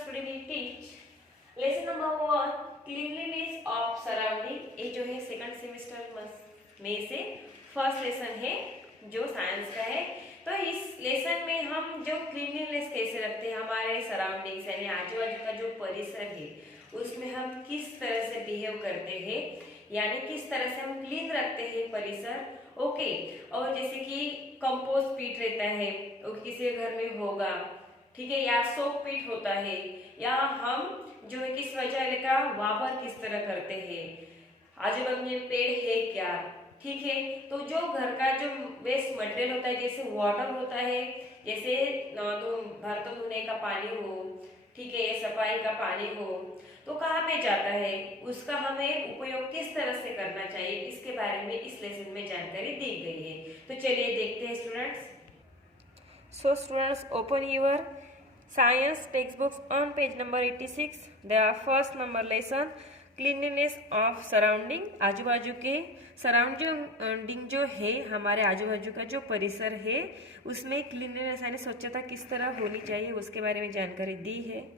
students, today we teach lesson number 1 cleanliness of surrounding। ये जो है सेकंड सेमेस्टर में से फर्स्ट लेसन है जो साइंस का है। तो इस लेसन में हम जो क्लीनलीनेस कैसे रखते हैं हमारे सराउंडिंग्स यानी आजू बाजू का जो परिसर है उसमें हम किस तरह से बिहेव करते हैं यानी किस तरह से हम क्लीन रखते हैं परिसर। ओके और जैसे कि कंपोस्ट पीट रहता है वो किसी के घर में होगा, ठीक है, या सोप पीट होता है, या हम जो है किस वजह का वापर किस तरह करते हैं, आजू बाजू में पेड़ है क्या, ठीक है। तो जो घर का जो वेस्ट मटेरियल होता है जैसे वाटर होता है, जैसे तो बर्तन धोने का पानी हो, ठीक है, सफाई का पानी हो, तो कहाँ पे जाता है, उसका हमें उपयोग किस तरह से करना चाहिए, इसके बारे में इस लेसन में जानकारी दी गई है। तो चलिए देखते हैं students. So students, open your science textbooks on page number 86. The first number lesson cleanliness of surrounding। आजू बाजू के सराउंडिंग जो है हमारे आजू बाजू का जो परिसर है उसमें क्लीनलीनेस यानी स्वच्छता किस तरह होनी चाहिए उसके बारे में जानकारी दी है।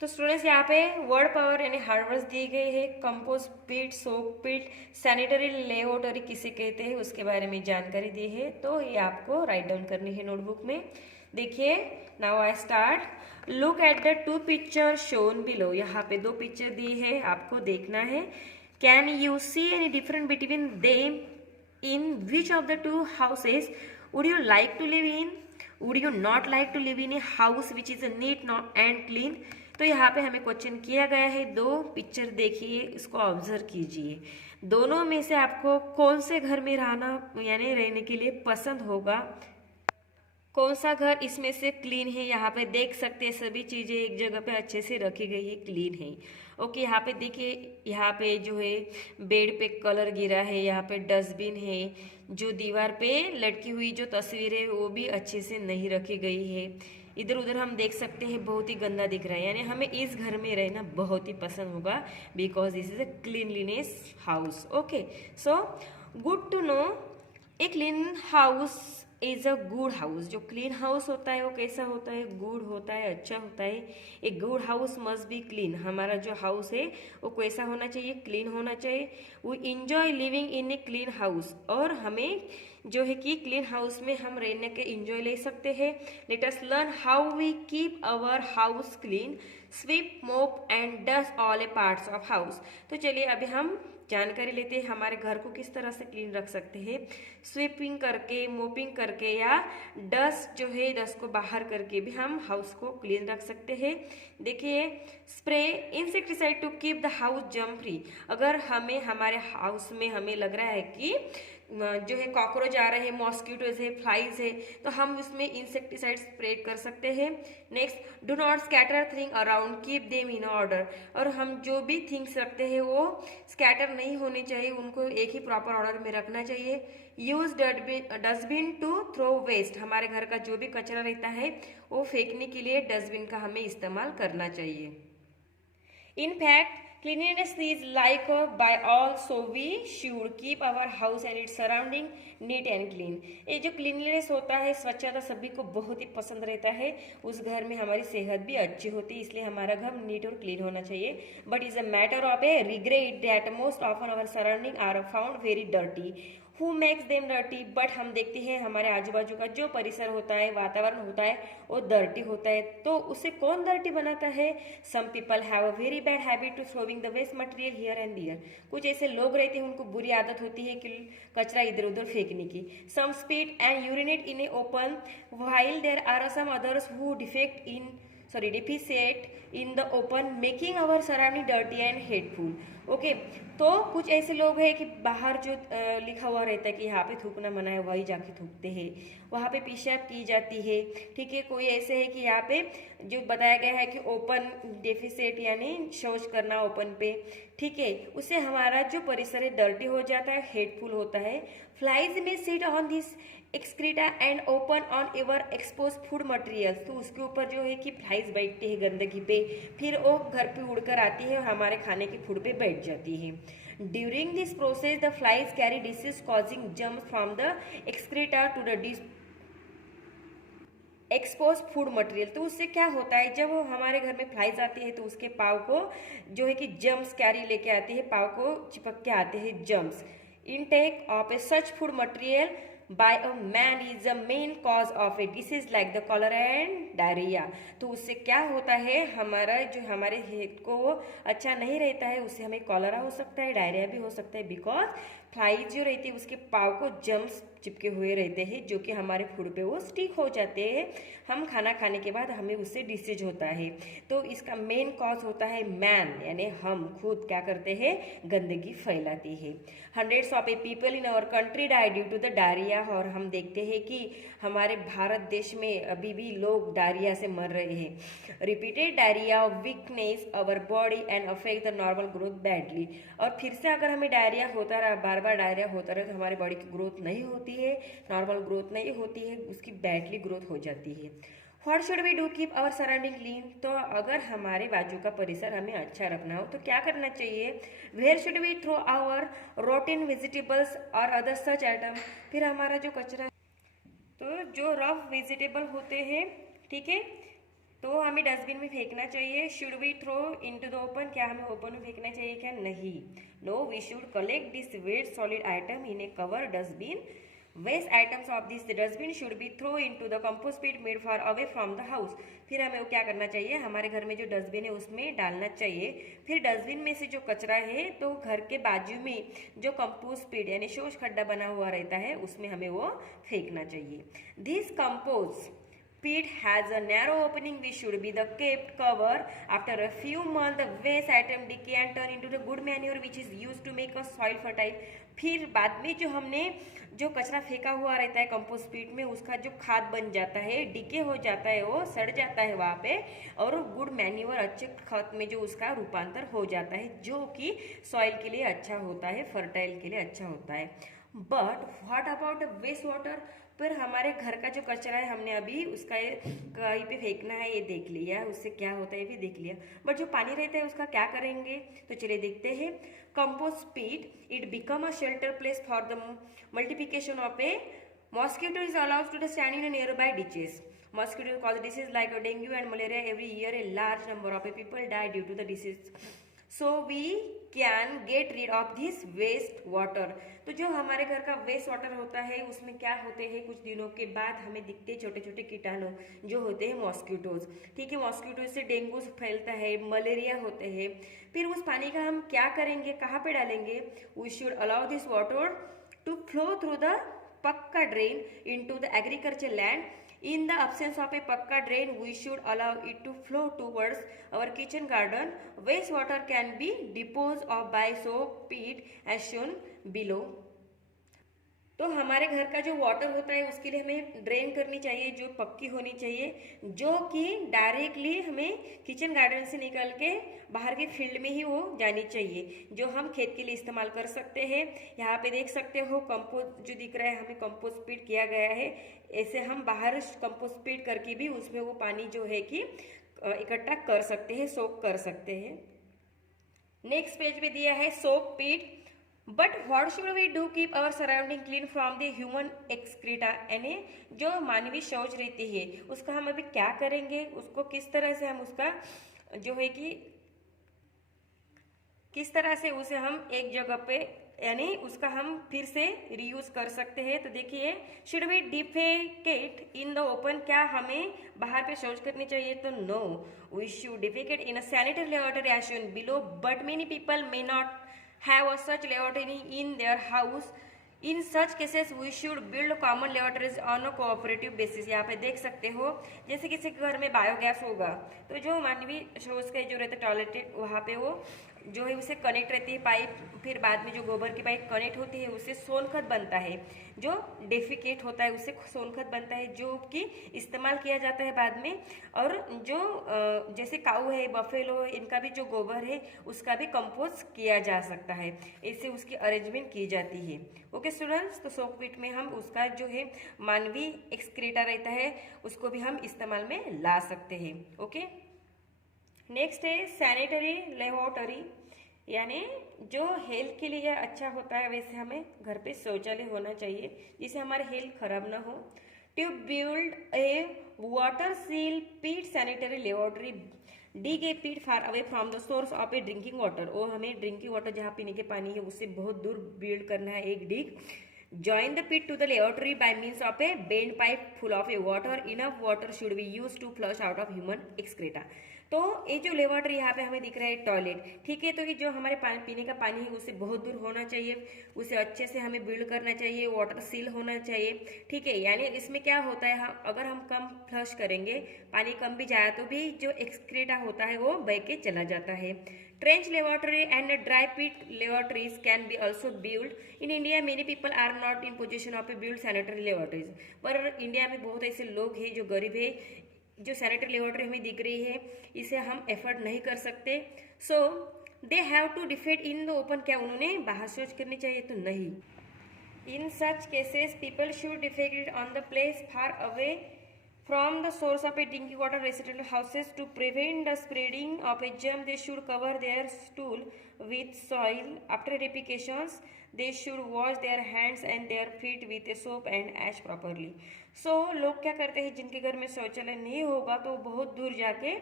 तो स्टूडेंट्स यहाँ पे वर्ड पावर यानी हार्ड वर्ड्स दिए गए हैं। कंपोस्ट पीट, सोप पीट, सैनिटरी लेबोरेटरी किसे कहते हैं उसके बारे में जानकारी दी है। तो ये आपको राइट डाउन करनी है नोटबुक में। देखिए, now I start. Look at the two picture shown below. यहाँ पे दो पिक्चर दी है, आपको देखना है। Can you see any different between them? In which of the two houses would you like to live in? Would you not like to live in a house which is neat and clean? तो यहाँ पे हमें question किया गया है, दो picture देखिए, इसको ऑब्जर्व कीजिए। दोनों में से आपको कौन से घर में रहना यानी रहने के लिए पसंद होगा, कौन सा घर इसमें से क्लीन है। यहाँ पे देख सकते हैं सभी चीजें एक जगह पे अच्छे से रखी गई है, क्लीन है। ओके, यहाँ पे देखिए, यहाँ पे जो है बेड पे कलर गिरा है, यहाँ पे डस्टबिन है, जो दीवार पे लटकी हुई जो तस्वीर है वो भी अच्छे से नहीं रखी गई है। इधर उधर हम देख सकते हैं बहुत ही गंदा दिख रहा है, यानी हमें इस घर में रहना बहुत ही पसंद होगा because this is a cleanliness house. Okay, so good to know a clean house is a good house. जो क्लीन हाउस होता है वो कैसा होता है, गुड होता है, अच्छा होता है। A good house must be clean. हमारा जो हाउस है वो कैसा होना चाहिए, क्लीन होना चाहिए। We enjoy living in a clean house. और हमें जो है कि क्लीन हाउस में हम रहने के इंजॉय ले सकते हैं। Let us learn how we keep our house clean, sweep, mop and dust all a parts of house. तो चलिए अभी हम जानकारी लेते हैं हमारे घर को किस तरह से क्लीन रख सकते हैं। स्वीपिंग करके, मोपिंग करके, या डस्ट जो है डस्ट को बाहर करके भी हम हाउस को क्लीन रख सकते हैं। देखिए, spray insecticide to keep the house germ free. अगर हमें हमारे हाउस में हमें लग रहा है कि जो है कॉकरोच आ रहे हैं, मॉस्किटोज है, फ्लाइज है, तो हम उसमें इंसेक्टिसाइड स्प्रे कर सकते हैं। Next, do not scatter thing around, keep them in order. और हम जो भी थिंग्स रखते हैं वो स्कैटर नहीं होने चाहिए, उनको एक ही प्रॉपर ऑर्डर में रखना चाहिए। Use dustbin to throw waste. हमारे घर का जो भी कचरा रहता है वो फेंकने के लिए डस्टबिन का हमें इस्तेमाल करना चाहिए। In fact, cleanliness is liked by all, so we should keep our house and its surrounding neat and clean। ये जो cleanliness होता है, स्वच्छता सभी को बहुत ही पसंद रहता है। उस घर में हमारी सेहत भी अच्छी होती है, इसलिए हमारा घर नीट और क्लीन होना चाहिए। But is a matter of a regret that most often our surrounding are found very dirty. Who makes them dirty? But हम देखते हैं हमारे आजू बाजू का जो परिसर होता है, वातावरण होता है, वो डर्टी होता है। तो उसे कौन डर्टी बनाता है? Some people have a very bad habit to throwing the waste material here and there. कुछ ऐसे लोग रहते हैं उनको बुरी आदत होती है कि कचरा इधर उधर फेंकने की। Some spit and urinate in a open while there are some others who defecate in the open, making our surrounding dirty and hateful. Okay, तो कुछ ऐसे लोग हैं कि बाहर जो लिखा हुआ रहता है कि यहाँ पे थूकना मना है वही जाके थूकते हैं, वहाँ पे पेशाब की जाती है, ठीक है। कोई ऐसे है कि यहाँ पे जो बताया गया है कि ओपन डेफिसेट यानी शौच करना ओपन पे, ठीक है, उससे हमारा जो परिसर है डर्टी हो जाता है, हेटफुल होता है। फ्लाइज में sit on this excreta and open on ever expose food materials. तो उसके ऊपर जो है कि फ्लाइज बैठती है गंदगी पे, फिर वो घर पे उड़कर आती है और हमारे खाने के फूड पे बैठ जाती है। During this process the flies carry disease causing germs from the excreta to the expose food material. तो उससे क्या होता है, जब हमारे घर में फ्लाइज आती है तो उसके पाव को जो है कि जम्स कैरी लेके आती है, पाव को चिपक के आते हैं germs. Intake of A such food material by a man is the main cause of A disease like the cholera and diarrhoea. तो उससे क्या होता है, हमारा जो हमारे हेल्थ को अच्छा नहीं रहता है, उससे हमें कॉलरा हो सकता है, डायरिया भी हो सकता है, बिकॉज फ्लाई जो रहती है उसके पाव को जम्स चिपके हुए रहते हैं, जो कि हमारे फूड पे वो स्टिक हो जाते हैं। हम खाना खाने के बाद हमें उससे डिसीज होता है। तो इसका मेन कॉज होता है मैन, यानी हम खुद क्या करते हैं, गंदगी फैलाती है। Hundreds of a people in our country die due to the diarrhoea. और हम देखते हैं कि हमारे भारत देश में अभी भी लोग डायरिया से मर रहे हैं। Repeated diarrhoea weakness our body and affect the normal growth badly. और फिर से अगर हमें डायरिया होता रहा, बार बार डायरिया होता रहे, तो हमारी बॉडी की ग्रोथ नहीं होती है, नॉर्मल ग्रोथ नहीं होती है, उसकी बैडली ग्रोथ हो जाती है। What should we do keep our surrounding clean. तो अगर हमारे बाजू का परिसर हमें अच्छा रखना हो तो क्या करना चाहिए, where should we throw our rotten vegetables और अदर सच आइटम। फिर हमारा जो कचरा, तो जो रफ वेजिटेबल होते हैं, ठीक है, तो हमें डस्टबिन में फेंकना चाहिए। Should we throw into the open, क्या हमें ओपन में फेंकना चाहिए, क्या नहीं। No, we should collect this wet solid item in a cover dustbin. Waste items of this dustbin should be throw into the compost pit made far away from the house. फिर हमें वो क्या करना चाहिए, हमारे घर में जो डस्टबिन है उसमें डालना चाहिए। फिर डस्टबिन में से जो कचरा है तो घर के बाजू में जो कंपोस्ट पिट यानी शोष खड्डा बना हुआ रहता है उसमें हमें वो फेंकना चाहिए। This compost pit has a narrow opening which should be the kept cover. After a few months the waste item decay and turn into the good manure which is used to make a soil fertile. फिर बाद में जो हमने जो कचरा फेंका हुआ रहता है कंपोस्ट पीट में, उसका जो खाद बन जाता है, डिके हो जाता है, वो सड़ जाता है वहाँ पे, और गुड मैन्योर अच्छे खाद में जो उसका रूपांतर हो जाता है, जो कि सॉइल के लिए अच्छा होता है, फर्टाइल के लिए अच्छा होता है। But what about waste water. पर हमारे घर का जो कचरा है हमने अभी उसका कहीं पे फेंकना है ये देख लिया, उससे क्या होता है ये भी देख लिया, बट जो पानी रहता है उसका क्या करेंगे, तो चलिए देखते हैं। Compost pit it become a shelter place for the multiplication of a mosquito is allowed to the stand in near by ditches. Mosquito cause disease like dengue and malaria. Every year a large number of people die due to the disease. So we can get rid of this waste water. तो जो हमारे घर का waste water होता है उसमें क्या होते हैं, कुछ दिनों के बाद हमें दिखते छोटे छोटे कीटाणु जो होते हैं मॉस्किटोज। ठीक है, मॉस्किटो से डेंगू फैलता है, मलेरिया होते हैं। फिर उस पानी का हम क्या करेंगे, कहाँ पे डालेंगे, we should allow this water to flow through the पक्का drain into the agriculture land. In the absence of a pakka drain, we should allow it to flow towards our kitchen garden. Wastewater can be disposed of by soak pit as shown below. तो हमारे घर का जो water होता है उसके लिए हमें ड्रेन करनी चाहिए, जो पक्की होनी चाहिए, जो कि डायरेक्टली हमें किचन गार्डन से निकल के बाहर के फील्ड में ही वो जानी चाहिए, जो हम खेत के लिए इस्तेमाल कर सकते हैं। यहाँ पे देख सकते हो कंपोस्ट जो दिख रहा है, हमें कंपोस्ट पीट किया गया है। ऐसे हम बाहर कंपोस्ट पीट करके भी उसमें वो पानी जो है कि इकट्ठा कर सकते हैं, सोक कर सकते हैं। नेक्स्ट पेज पे दिया है soak pit. But what should we do keep our surrounding clean from the human excreta, यानी जो मानवीय शौच रहती है उसका हम अभी क्या करेंगे, उसको किस तरह से हम उसका जो है कि किस तरह से उसे हम एक जगह पे यानी उसका हम फिर से रीयूज कर सकते हैं। तो देखिए, should we defecate in the open, क्या हमें बाहर पे शौच करनी चाहिए, तो no, we should defecate in a sanitary laboratory as shown below, but many people may not have a such laboratory in their house. In such cases we should build common laboratories on a cooperative basis. यहाँ पे देख सकते हो, जैसे किसी के घर में बायोगैस होगा तो जो मानवीय शौच का जो रहता है टॉयलेट, वहाँ पे वो जो है उसे कनेक्ट रहती है पाइप, फिर बाद में जो गोबर की पाइप कनेक्ट होती है उससे सोनखत बनता है, जो डेफिकेट होता है उससे सोनखत बनता है, जो कि इस्तेमाल किया जाता है बाद में। और जो जैसे काऊ है, बफेलो, इनका भी जो गोबर है उसका भी कंपोस्ट किया जा सकता है, इससे उसकी अरेंजमेंट की जाती है। ओके स्टूडेंट्स, तो सोक पीट में हम उसका जो है मानवीय एक्सक्रीटा रहता है उसको भी हम इस्तेमाल में ला सकते हैं। ओके, नेक्स्ट है सैनिटरी लेबोरेटरी, यानी जो हेल्थ के लिए अच्छा होता है वैसे हमें घर पे शौचालय होना चाहिए जिससे हमारे हेल्थ खराब ना हो। To build a water seal pit sanitary laboratory, dig a pit far away from the source of a drinking water, और हमें ड्रिंकिंग वाटर जहाँ पीने के पानी है उससे बहुत दूर बिल्ड करना है एक डिग. Join the pit to the laboratory by means of a bent pipe full of a water. Enough water should be used to flush out of human excreta. तो ये जो लेबोरेटरी यहाँ पे हमें दिख रहा है टॉयलेट, ठीक है. तो ये जो हमारे पानी पीने का पानी है उससे बहुत दूर होना चाहिए, उसे अच्छे से हमें बिल्ड करना चाहिए, वाटर सील होना चाहिए, ठीक है. यानी इसमें क्या होता है, अगर हम कम फ्लश करेंगे, पानी कम भी जाए तो भी जो एक्सक्रीटा होता है वो बह के चला जाता है. Trench laboratory and dry pit laboratories can be also built. In India, many people are not in possession of a build sanitary laboratories. पर इंडिया में बहुत ऐसे लोग हैं जो गरीब है, जो सैनिटरी लेबोरेटरी हमें दिख रही है इसे हम एफर्ट नहीं कर सकते. So they have to defecate in the open. क्या उन्होंने बाहर शौच करनी चाहिए? तो नहीं. In such cases people should defecate on the place far away from the source of a drinking water residential houses. To prevent the spreading of a germ, they should cover their stool with soil. After defecations, they should wash their hands and their feet with a soap and ash properly. So लोग क्या करते हैं, जिनके घर में शौचालय नहीं होगा तो बहुत दूर जाके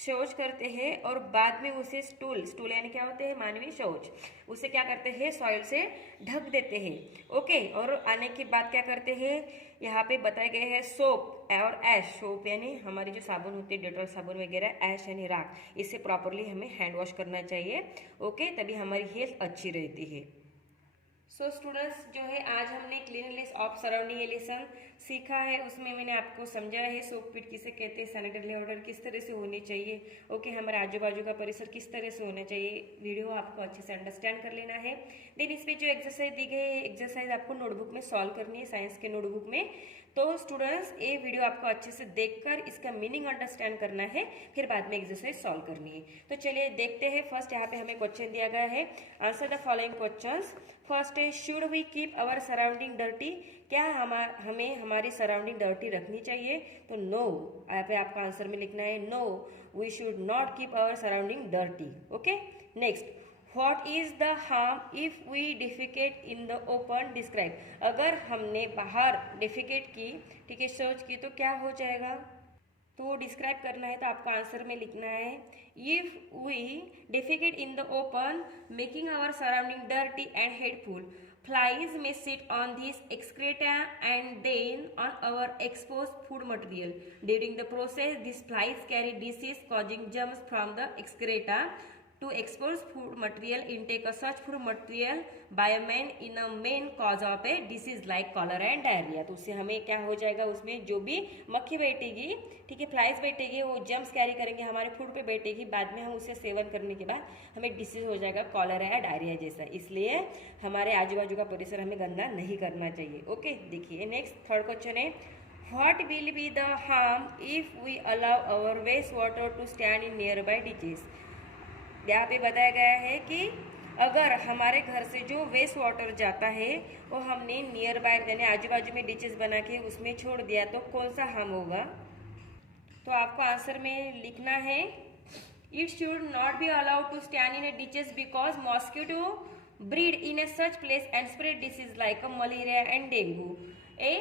शौच करते हैं और बाद में उसे स्टूल यानी क्या होते हैं, मानवीय शौच, उसे क्या करते हैं, सॉइल से ढक देते हैं. ओके. और आने के बाद क्या करते हैं, यहाँ पे बताए गए हैं सोप और ऐश. सोप यानी हमारी जो साबुन होती है, डेटॉल साबुन वगैरह, ऐश यानी राख, इससे प्रॉपरली हमें हैंड वॉश करना चाहिए. ओके. तभी हमारी हेल्थ अच्छी रहती है. सो स्टूडेंट्स, जो है आज हमने क्लीनलीनेस ऑफ सराउंडिंग ये लेसन सीखा है. उसमें मैंने आपको समझाया है सोप पिट किसे कहते हैं, सैनिटरी लेवल किस तरह से होनी चाहिए. ओके. हमारे आजू बाजू का परिसर किस तरह से होना चाहिए, वीडियो आपको अच्छे से अंडरस्टैंड कर लेना है. देन इसमें जो एक्सरसाइज दी गई है, एक्सरसाइज आपको नोटबुक में सॉल्व करनी है, साइंस के नोटबुक में. तो स्टूडेंट्स, ये वीडियो आपको अच्छे से देखकर इसका मीनिंग अंडरस्टैंड करना है, फिर बाद में एक्सरसाइज सॉल्व करनी है. तो चलिए देखते हैं. फर्स्ट यहाँ पे हमें क्वेश्चन दिया गया है, answer the following questions. First है, should we keep our surrounding dirty. क्या हमें हमारी सराउंडिंग डर्टी रखनी चाहिए? तो नो. यहाँ पे आपका आंसर में लिखना है no, we should not keep our surrounding dirty. Okay. Next, what is the harm if we defecate in the open, describe. अगर हमने बाहर डिफिकेट की, ठीक है, शौच की, तो क्या हो जाएगा, तो डिस्क्राइब करना है. तो आपको आंसर में लिखना है, if we defecate in the open making our surrounding dirty and hateful, flies may sit on these excreta and then on our exposed food material. During the process, these flies carry disease causing germs from the excreta to exposed food material. Intake of such food material by a man in a main cause of a disease like cholera and diarrhea. तो उससे हमें क्या हो जाएगा, उसमें जो भी मक्खी बैठेगी, ठीक है, फ्लाइज बैठेगी, वो जर्म्स कैरी करेंगे, हमारे फूड पे बैठेगी, बाद में हम उसे सेवन करने के बाद हमें डिसीज हो जाएगा कॉलरा या डायरिया जैसा. इसलिए हमारे आजू बाजू का परिसर हमें गंदा नहीं करना चाहिए. ओके. देखिए नेक्स्ट थर्ड क्वेश्चन है, what will be the harm if we allow our waste water to stand in near by ditches. यहाँ पे बताया गया है कि अगर हमारे घर से जो वेस्ट वाटर जाता है वो हमने नियर बाय यानी आजू बाजू में डिचेस बना के उसमें छोड़ दिया तो कौन सा हार्म होगा. तो आपको आंसर में लिखना है, it should not be allowed to stand in a ditches because mosquito breed in a such place and spread disease like malaria and dengue. A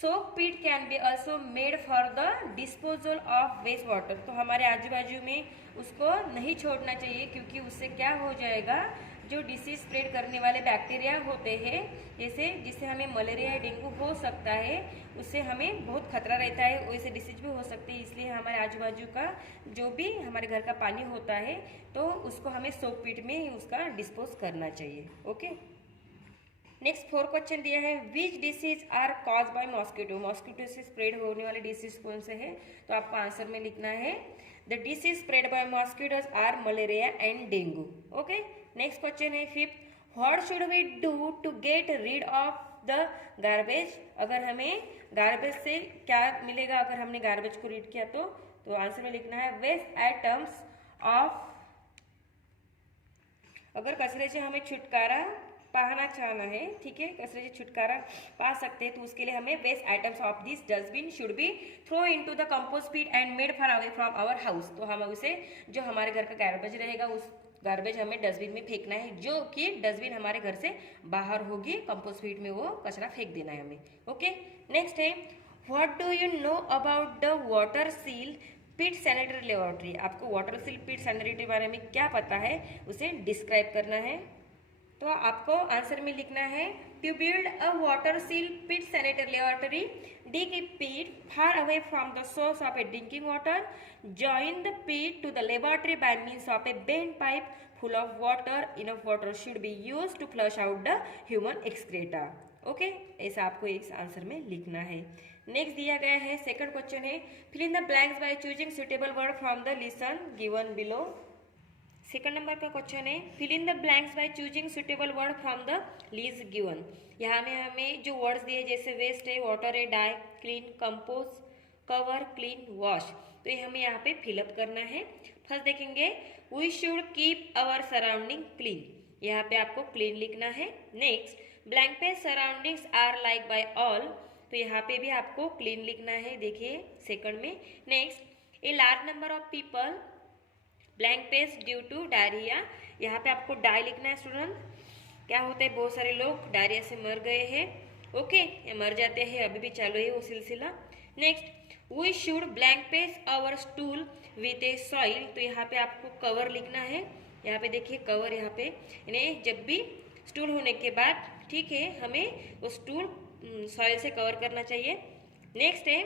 soak pit can be also made for the disposal of waste water. तो हमारे आजू बाजू में उसको नहीं छोड़ना चाहिए, क्योंकि उससे क्या हो जाएगा, जो डिसीज स्प्रेड करने वाले बैक्टीरिया होते हैं, जैसे जिससे हमें मलेरिया या डेंगू हो सकता है, उससे हमें बहुत खतरा रहता है, वैसे डिसीज भी हो सकती है. इसलिए हमारे आजू बाजू का जो भी हमारे घर का पानी होता है तो उसको हमें सोक पिट में ही उसका डिस्पोज करना चाहिए. ओके. नेक्स्ट फोर क्वेश्चन दिया है, which disease are cause by mosquito. Mosquito से स्प्रेड होने वाले डिसीज कौन से है? तो आपको आंसर में लिखना है, the disease spread by mosquitoes are malaria and dengue. Okay. Next question है fifth, what should we do to get rid of the garbage. अगर हमें गार्बेज से क्या मिलेगा अगर हमने गार्बेज को रीड किया तो आंसर में लिखना है, वेस्ट आइटम्स ऑफ. अगर कचरे से हमें छुटकारा पाना चाहना है, ठीक है, कचरे से छुटकारा पा सकते हैं, तो उसके लिए हमें waste items of this dustbin should be throw into the compost pit and made far away from our house. तो हम उसे जो हमारे घर का गार्बेज रहेगा उस गार्बेज हमें डस्टबिन में फेंकना है, जो कि डस्टबिन हमारे घर से बाहर होगी, कंपोस्ट पिट में वो कचरा फेंक देना है हमें. ओके. नेक्स्ट है, what do you know about the water seal pit sanitary laboratory? आपको वाटर सील पिट सैनिटरी के बारे में क्या पता है, उसे डिस्क्राइब करना है। तो आपको आंसर में लिखना है to build a water seal pit sanitary laboratory, dig a pit far away from the source of a drinking water, join the pit to the laboratory by means of a bent pipe full of water. Enough water should be used to flush out the human excreta. Okay, ऐसा आपको इस answer में लिखना है। Next दिया गया है second question है fill in the blanks by choosing suitable word from the list given below. Second number का क्वेश्चन है fill in the blanks by choosing suitable word from the list given. यहाँ में हमें जो वर्ड्स दिए जैसे waste है, वाटर है, die, clean, compost, cover, clean, wash, तो ये हमें यहाँ पे फिलअप करना है। फर्स्ट देखेंगे we should keep our surrounding clean, यहाँ पे आपको क्लीन लिखना है। Next blank page surroundings are like by all, तो यहाँ पे भी आपको क्लीन लिखना है, देखिए सेकंड में। Next a large number of people blank page due to diarrhoea, यहाँ पे आपको डाई लिखना है स्टूडेंट। क्या होता है, बहुत सारे लोग डायरिया से मर गए हैं, ओके, ये मर जाते हैं, अभी भी चालू है वो सिलसिला। Next we should blank page our stool with a soil, तो यहाँ पे आपको कवर लिखना है। यहाँ पे देखिए कवर, यहाँ पे यानी जब भी स्टूल होने के बाद, ठीक है, हमें वो स्टूल सॉइल से कवर करना चाहिए। नेक्स्ट है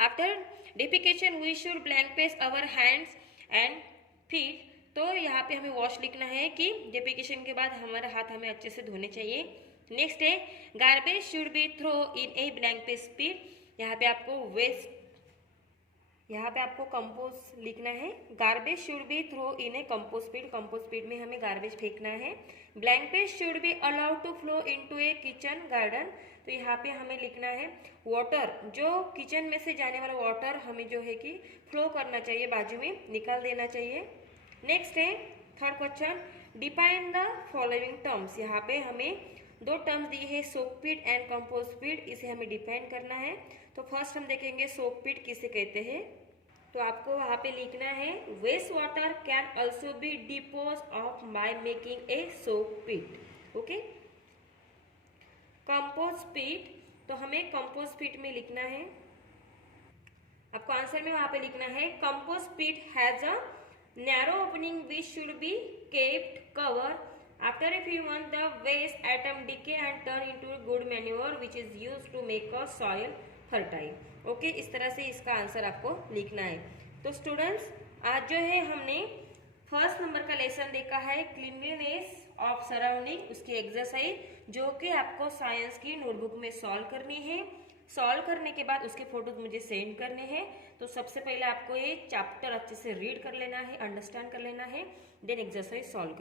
after defecation we should blank page our hands and feet, तो यहाँ पे हमें वॉश लिखना है कि डिफिकेशन के बाद हमारा हाथ हमें अच्छे से धोने चाहिए। नेक्स्ट है garbage should be throw in a blank page pit, यहाँ पे आपको वेस्ट, यहाँ पे आपको कंपोस्ट लिखना है। Garbage should be throw in a compost pit, compost pit में हमें गार्बेज फेंकना है। Blank page should be allowed to flow into a kitchen garden, तो यहाँ पे हमें लिखना है वाटर, जो किचन में से जाने वाला वाटर हमें जो है कि फ्लो करना चाहिए, बाजू में निकाल देना चाहिए। नेक्स्ट है third question define the following terms, यहाँ पे हमें दो टर्म्स दिए हैं सोक पिट एंड कंपोस्ट पिट, इसे हमें डिफाइन करना है। तो फर्स्ट हम देखेंगे सोक पिट किसे कहते हैं, तो आपको वहाँ पे लिखना है waste water can also be dispose of by making a soak pit, okay. Compost pit, तो हमें कंपोस्ट पिट में लिखना है, आपको आंसर में वहाँ पे लिखना है compost pit has a narrow opening which should be kept cover after a few months the waste atom decay and turn into good manure which is used to make a soil fertile, okay. इस तरह से इसका answer आपको लिखना है। तो students आज जो है हमने फर्स्ट नंबर का लेसन देखा है क्लीनलीनेस ऑफ सराउंडिंग, उसकी एक्सरसाइज जो कि आपको साइंस की नोटबुक में सॉल्व करनी है। सॉल्व करने के बाद उसके फोटोज मुझे सेंड करने हैं। तो सबसे पहले आपको ये चैप्टर अच्छे से रीड कर लेना है, अंडरस्टैंड कर लेना है, देन एक्सरसाइज सॉल्व करना है।